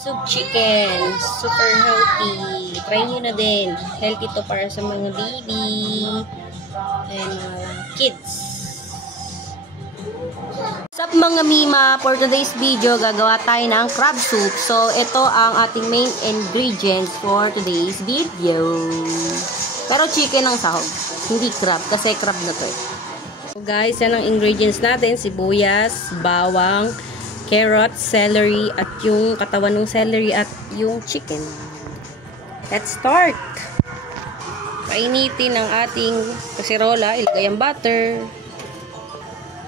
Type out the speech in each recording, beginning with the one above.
Soup chicken. Super healthy. Try nyo na din. Healthy to para sa mga baby and kids. What's up mga mima? For today's video, gagawa tayo ng crab soup. So, ito ang ating main ingredients for today's video. Pero chicken ang sahog. Hindi crab. Kasi crab na to eh. So guys, yan ang ingredients natin. Sibuyas, bawang, carrot, celery, at yung katawan ng celery at yung chicken. Let's start! Painitin ang ating kaserola. Ilagay ang butter.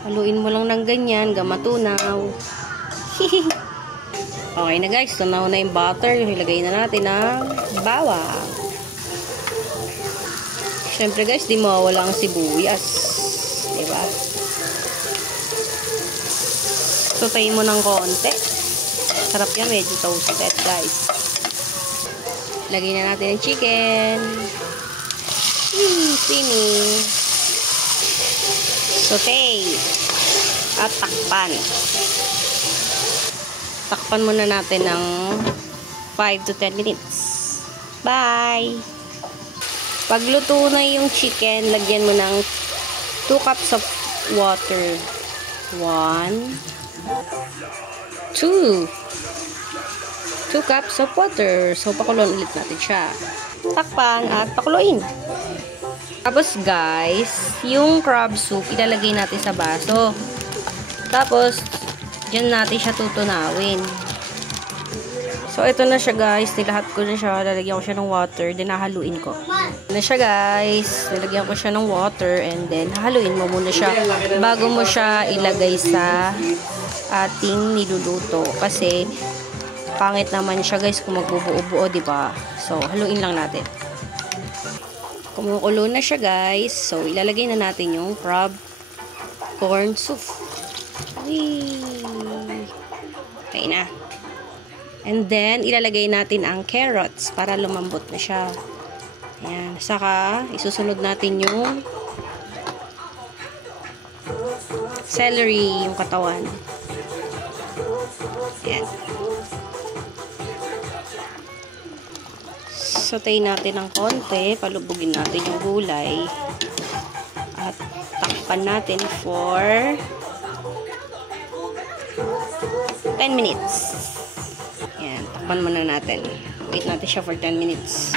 Haluin mo lang ng ganyan. Gamatunaw. Okay na guys. Tunaw na yung butter. Ilagay na natin ang bawang. Siyempre guys, di mawawala ang sibuyas. Diba? Sutayin mo ng konti. Sarap yan, medyo toasted guys. Lagyan na natin ang chicken. Finish. Saute. At takpan. Takpan muna natin ng 5 to 10 minutes. Bye! Pag luto na yung chicken, lagyan mo ng 2 cups of water. 1 2 cups of water. So, pakuloan ulit natin siya. Takpan at pakuluin. Tapos, guys, yung crab soup, ilalagay natin sa baso. Tapos, dyan natin siya tutunawin. So, ito na siya, guys. Nilahat ko na siya. Lalagyan ko siya ng water. Then, hahaluin ko. Ito na siya, guys. Nilagyan ko siya ng water. And then, hahaluin mo muna siya bago mo siya ilagay sa ating niluluto. Kasi, pangit naman siya, guys, kung magbubuo-buo, diba? So, haluin lang natin. Kumukulo na siya, guys. So, ilalagay na natin yung crab corn soup. Okay na. And then, ilalagay natin ang carrots para lumambot na siya. Ayan. Saka, isusunod natin yung celery, yung katawan. Ayan. Sautayin natin ng konti. Palubugin natin yung gulay. At takpan natin for 10 minutes. Ayan. Takpan muna natin. Wait natin siya for 10 minutes.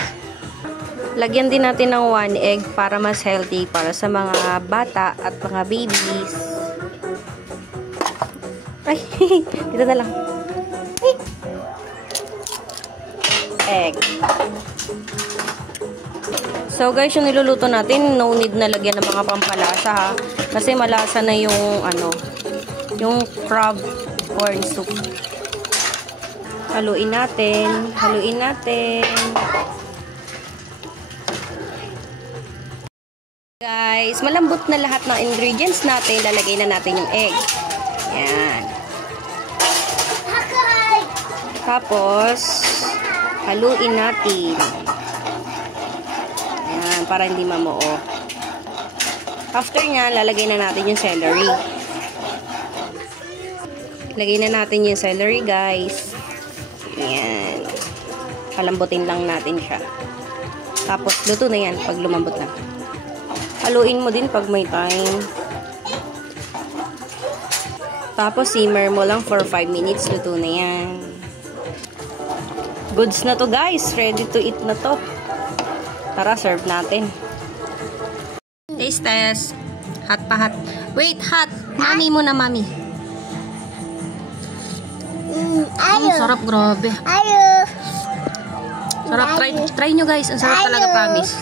Lagyan din natin ng 1 egg para mas healthy para sa mga bata at mga babies. Ay, dito na lang. Ay. Egg. So guys, yung niluluto natin, no need na lagyan ng mga pampalasa ha. Kasi malasa na yung yung crab corn soup. Haluin natin. Haluin natin. Guys, malambot na lahat ng ingredients natin. Lalagay na natin yung egg. Yan. Tapos, haluin natin. Yan, para hindi mamuo. After nya, lalagay na natin yung celery. Lagay na natin yung celery, guys. Yan. Palambutin lang natin siya. Tapos, luto na yan pag lumambot na. Haluin mo din pag may time. Tapos, simmer mo lang for 5 minutes. Luto na yan. Goods na to, guys. Ready to eat na to. Tara, serve natin. Taste test. Hot pa hot. Wait, hot. Mami muna, mami. Sarap, grabe. Sarap. Try nyo, guys. Ang sarap talaga, promise.